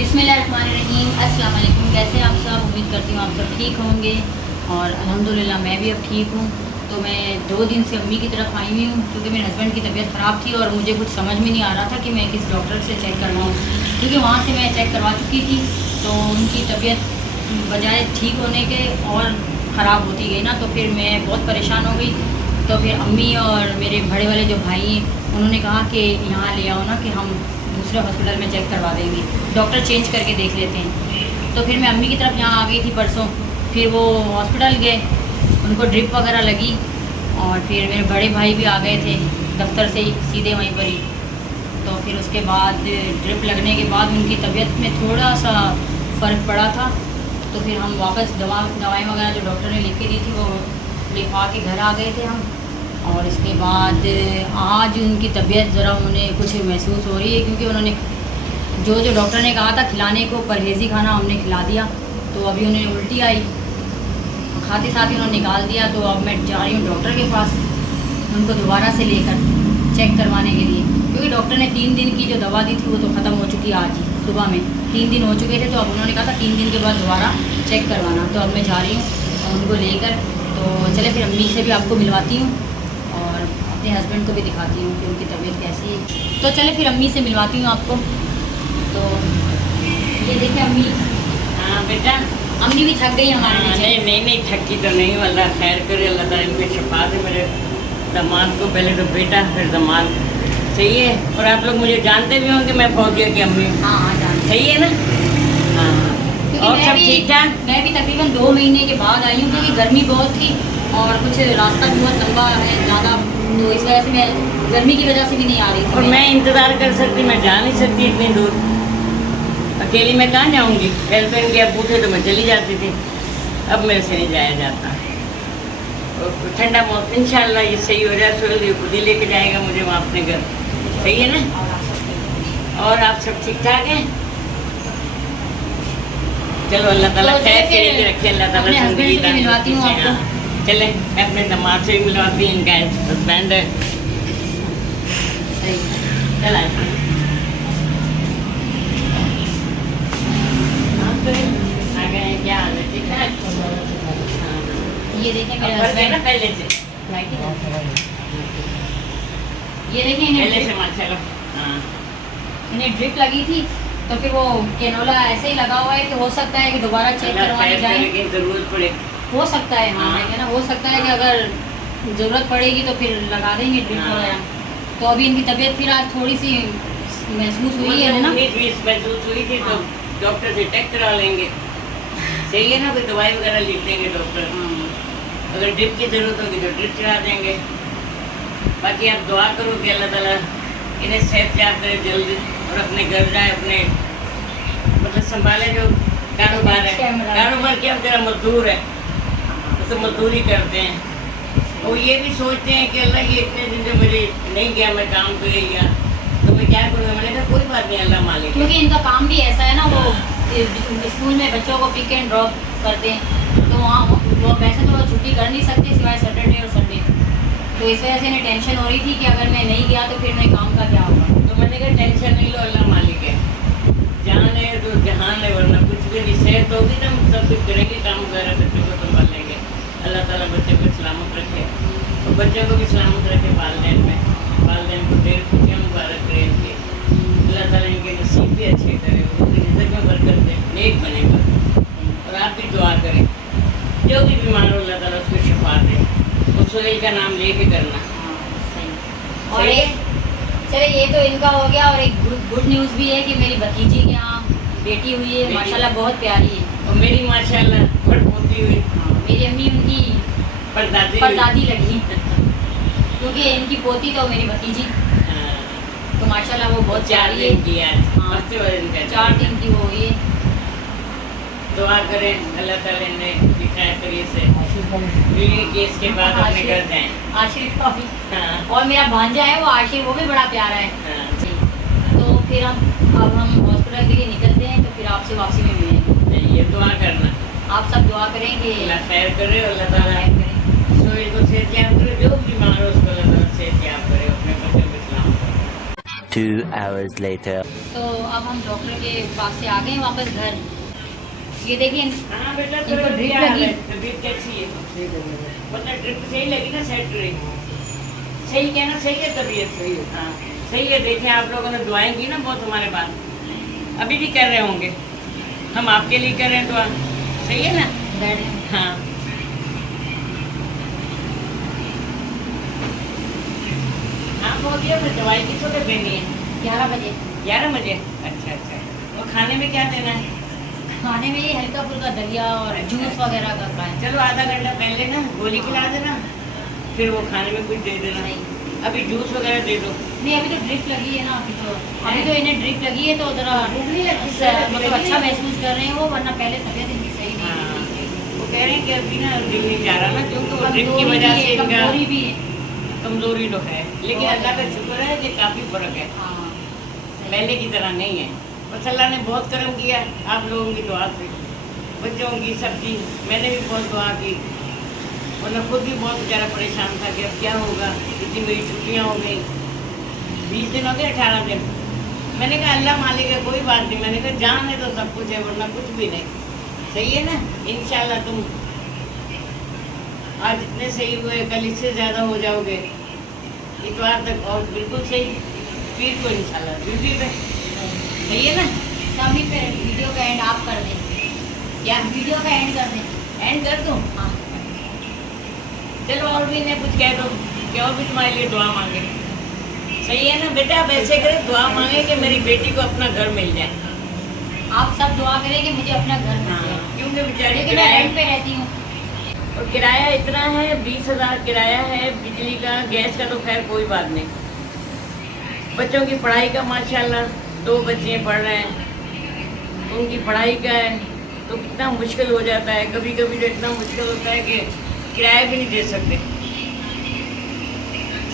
बिस्मिल्लाहिर्रहमानिर्रहीम। अस्सलाम वालेकुम। कैसे हैं आप सब? उम्मीद करती हूँ आप सब ठीक होंगे और अल्हम्दुलिल्लाह मैं भी अब ठीक हूँ। तो मैं 2 दिन से अम्मी की तरफ आई हुई हूँ क्योंकि मेरे हस्बैंड की तबीयत ख़राब थी और मुझे कुछ समझ में नहीं आ रहा था कि मैं किस डॉक्टर से चेक करवाऊँ, क्योंकि वहाँ से मैं चेक करवा चुकी थी तो उनकी तबीयत बजाय ठीक होने के और ख़राब होती गई ना, तो फिर मैं बहुत परेशान हो गई। तो फिर अम्मी और मेरे बड़े वाले जो भाई हैं उन्होंने कहा कि यहाँ ले आओ ना कि हम दूसरे हॉस्पिटल में चेक करवा देंगे, डॉक्टर चेंज करके देख लेते हैं। तो फिर मैं अम्मी की तरफ यहाँ आ गई थी परसों। फिर वो हॉस्पिटल गए, उनको ड्रिप वगैरह लगी और फिर मेरे बड़े भाई भी आ गए थे दफ्तर से ही सीधे वहीं पर ही। तो फिर उसके बाद ड्रिप लगने के बाद उनकी तबीयत में थोड़ा सा फ़र्क पड़ा था। तो फिर हम वापस दवाई वगैरह जो डॉक्टर ने लिख के दी थी वो लिखवा के घर आ गए थे हम। और इसके बाद आज उनकी तबीयत ज़रा उन्हें कुछ महसूस हो रही है, क्योंकि उन्होंने जो डॉक्टर ने कहा था खिलाने को परहेज़ी खाना हमने खिला दिया, तो अभी उन्हें उल्टी आई, खाते साथ ही उन्होंने निकाल दिया। तो अब मैं जा रही हूँ डॉक्टर के पास उनको दोबारा से लेकर चेक करवाने के लिए, क्योंकि डॉक्टर ने 3 दिन की जो दवा दी थी वो तो ख़त्म हो चुकी है। आज ही सुबह में 3 दिन हो चुके थे, तो अब उन्होंने कहा था 3 दिन के बाद दोबारा चेक करवाना। तो अब मैं जा रही हूँ उनको लेकर। तो चले फिर अम्मी से भी आपको मिलवाती हूँ और अपने हस्बैंड को भी दिखाती हूँ कि उनकी तबीयत कैसी है। तो चले फिर अम्मी से मिलवाती हूँ आपको। तो ये देखें अम्मी। हाँ बेटा, अम्मी भी थक गई हमारे पीछे। नहीं थकी तो नहीं, अल्लाह खैर करे, अल्लाह ताला इनके शफा दे मेरे दामाद को। पहले तो बेटा फिर दामाद, सही है। और आप लोग मुझे जानते भी होंगे, मैं फौजिया की अम्मी हूँ। हाँ जानते, सही है ना? हाँ। और सब ठीक ठाक? मैं भी तकरीबन 2 महीने के बाद आई हूँ, क्योंकि गर्मी बहुत थी और कुछ रास्ता भी बहुत लंबा है ज़्यादा, तो इस वजह से मैं गर्मी की वजह से भी नहीं आ रही थी। और मैं इंतज़ार कर सकती, मैं जा नहीं सकती इतनी दूर, अकेली मैं कहाँ जाऊँगी। गर्लफ्रेंड के अबू थे तो मैं चली जाती थी, अब मेरे से नहीं जाया जाता। और ठंडा मौसम इंशाल्लाह ये सही हो जाए, सोहेल खुद ही लेके जाएगा मुझे वहाँ अपने घर, सही है ना? और आप सब ठीक ठाक हैं? चलो अल्लाह ताला खैर के लिए रखे, अल्लाह ताला जिंदगी दान मिलवाती हूँ आपको। चले मैं अपने दामाद से भी मिलवाती हूँ, इनका हस्बैंड है। चला आ गए, क्या हाल है? ठीक है। ये देखें मेरे हस्बैंड, पहले से ये देखें इन्हें पहले से माशाल्लाह। हाँ इन्हें ड्रिप लगी थी, तो फिर वो कैनोला ऐसे ही लगा हुआ है कि हो सकता है कि दोबारा चेक करवाने जाए, जरूरत पड़े, हो सकता है। हाँ है ना, हो सकता है कि अगर ज़रूरत पड़ेगी तो फिर लगा देंगे ड्रिप वगैरह। तो अभी इनकी तबीयत फिर आज थोड़ी सी महसूस हुई है ना, महसूस हुई थी, तो डॉक्टर से टेस्ट करा लेंगे, सही है ना? कोई दवाई वगैरह लिख देंगे डॉक्टर। अगर ड्रिप की ज़रूरत होगी तो ड्रिप चढ़ा देंगे। बाकी आप दुआ करो कि अल्लाह ताला इन्हें सेहत याब करे जल्दी और अपने घर जाए, अपने मतलब संभाले। जो कारोबार है, कारोबार क्या, जरा मजदूर है तो मजदूरी करते हैं। और ये भी सोचते हैं कि अल्लाह ये इतने दिन से मुझे नहीं गया, मैं काम पे गया तो मैं क्या करूँगा। मैंने कहा कोई बात नहीं, अल्लाह मालिक। क्योंकि इनका काम भी ऐसा है ना, वो स्कूल में बच्चों को पिक एंड ड्रॉप करते हैं, तो वहाँ वो वैसे तो छुट्टी कर नहीं सकते सिवाय सैटरडे और संडे। तो इस वजह से इन्हें टेंशन हो रही थी कि अगर मैं नहीं गया तो फिर मेरे काम का क्या होगा। तो मैंने कहा टेंशन नहीं लो, अल्लाह मालिक है, जान है तो जहान है, वरना कुछ भी नहीं। सेहत होगी तो हम सब कुछ करेंगे, काम वगैरह बच्चों को संभाल लेंगे। अल्लाह ताला बच्चों को सलामत रखे और बच्चों को भी सलामत रखे, वालदैन में, वालदैन को ढेर खुशियाँ मुबारक करें इनकी। अल्लाह ताला इनके नसीब भी अच्छे करे, उनकी रिज़्क़ में बरकत दे, नेक बनेगा। और आप भी दुआ करें, जो भी बीमार हो अल्लाह ताला उसको शिफा दे, और सोहेल का नाम लेके करना। और एक चले ये तो इनका हो गया, और एक गुड न्यूज़ भी है कि मेरी भतीजी के यहाँ बेटी हुई है, माशाल्लाह बहुत प्यारी है। और मेरी माशाल्लाह फटफोती हुई, मेरी अम्मी उनकी परदादी लगी क्योंकि इनकी पोती तो मेरी भतीजी, तो माशाल्लाह वो बहुत प्यारी है। हाँ 4 दिन की वो हुई है। दुआ करें अल्लाह ताला ने दिखाया करिए से बीवी केस के बाद अपने घर जाएं। आशिर का भी, और मेरा भांजा है वो आशिर, वो भी बड़ा प्यारा है। तो फिर अब हम हॉस्पिटल के लिए निकलते हैं, तो फिर आपसे वापसी में मिलेंगे। ये दुआ करना, आप सब दुआ करेंगे अल्लाह खैर करे, अल्लाह ताला सोहेल को सेहत याब करे, जो बीमार हो उसको अल्लाह ताला सेहत याब करे, अपने बच्चों को सलामत करे। 2 hours later. तो अब हम डॉक्टर के पास से आ गए हैं वापस घर। ये देखिए हाँ बेटा, इनको तो ड्रिप क्या लगी। है? तबीयत कैसी है? मतलब ड्रिप सही लगी ना, सेट रही? सही क्या ना, सही है तबीयत? सही है, हाँ सही है। देखें, आप लोगों ने दुआएं की ना बहुत हमारे पास, अभी भी कर रहे होंगे, हम आपके लिए कर रहे हैं दुआ, सही है ना? बैठ हाँ। हाँ बहुत दिया, फिर दवाई किस वक्त देनी है? 11 बजे 11 बजे? अच्छा अच्छा। और खाने में क्या देना है? खाने में ये हल्का फुल्का दलिया और जूस वगैरह का खाएं। चलो आधा घंटा पहले ना गोली खिला देना, फिर वो खाने में कुछ दे देना। अभी जूस वगैरह दे दो। नहीं अभी तो ड्रिप लगी है ना, अभी तो इन्हें ड्रिप लगी है तो जरा भूख नहीं लगती? मतलब अच्छा महसूस कर रहे हैं वो, वरना पहले तबीयत इनकी सही नहीं हाँ, थी। वो कह रहे हैं कि अभी ना दिल नहीं जा रहा ना, क्योंकि वो ड्रिप की कमजोरी वजह भी से है, इनका कमजोरी भी है। कमजोरी तो है, लेकिन बहुत अल्लाह का है। शुक्र है कि काफी फर्क है, हाँ पहले की तरह नहीं है। बस अल्लाह ने बहुत करम किया आप लोगों की दुआ से, बच्चों की सबकी। मैंने भी बहुत दुआ की, वरना खुद भी बहुत बेचारा परेशान था कि अब क्या होगा। इतनी मेरी छुट्टियाँ हो गई, 20 दिन हो गए, 18 दिन। मैंने कहा अल्लाह मालिक है, कोई बात नहीं। मैंने कहा जान है तो सब कुछ है, वरना कुछ भी नहीं। सही है ना? इंशाल्लाह तुम आज इतने सही हुए, कल इससे ज़्यादा हो जाओगे, इतवार तक और बिल्कुल सही, पीर को इंशाल्लाह ड्यूटी पे। सही है ना? तो अभी फिर वीडियो का एंड आप कर दें। क्या वीडियो का एंड कर दें। एंड कर दूँ? हाँ चलो और भी इन्हें कुछ कह दो कि और भी तुम्हारे लिए दुआ मांगे। सही है ना बेटा? आप ऐसे करें, दुआ मांगे कि मेरी बेटी को अपना घर मिल जाए। आप सब दुआ करें कि मुझे अपना घर मिल जाए, क्योंकि बेचारी क्योंकि मैं रेंट पे रहती हूँ। और किराया इतना है, 20,000 किराया है, बिजली का, गैस का तो खैर कोई बात नहीं। बच्चों की पढ़ाई का माशाल्लाह 2 बच्चे पढ़ रहे हैं, उनकी पढ़ाई का है तो कितना मुश्किल हो जाता है। कभी कभी तो इतना मुश्किल होता है कि किराया भी नहीं दे सकते।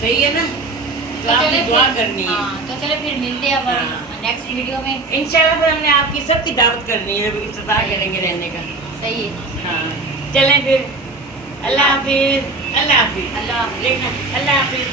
सही है ना? तो आपने दुआ करनी है। हाँ तो चले फिर मिलते हैं अब हाँ। नेक्स्ट वीडियो में। इंशाल्लाह फिर हमने आपकी सबकी दावत करनी है, इफ्तिताह करेंगे रहने का। सही है। हाँ चलें फिर। अल्लाह हाफिज। अल्लाह हाफिज। अल्लाह हाफिज। देखना, अल्लाह हाफिज।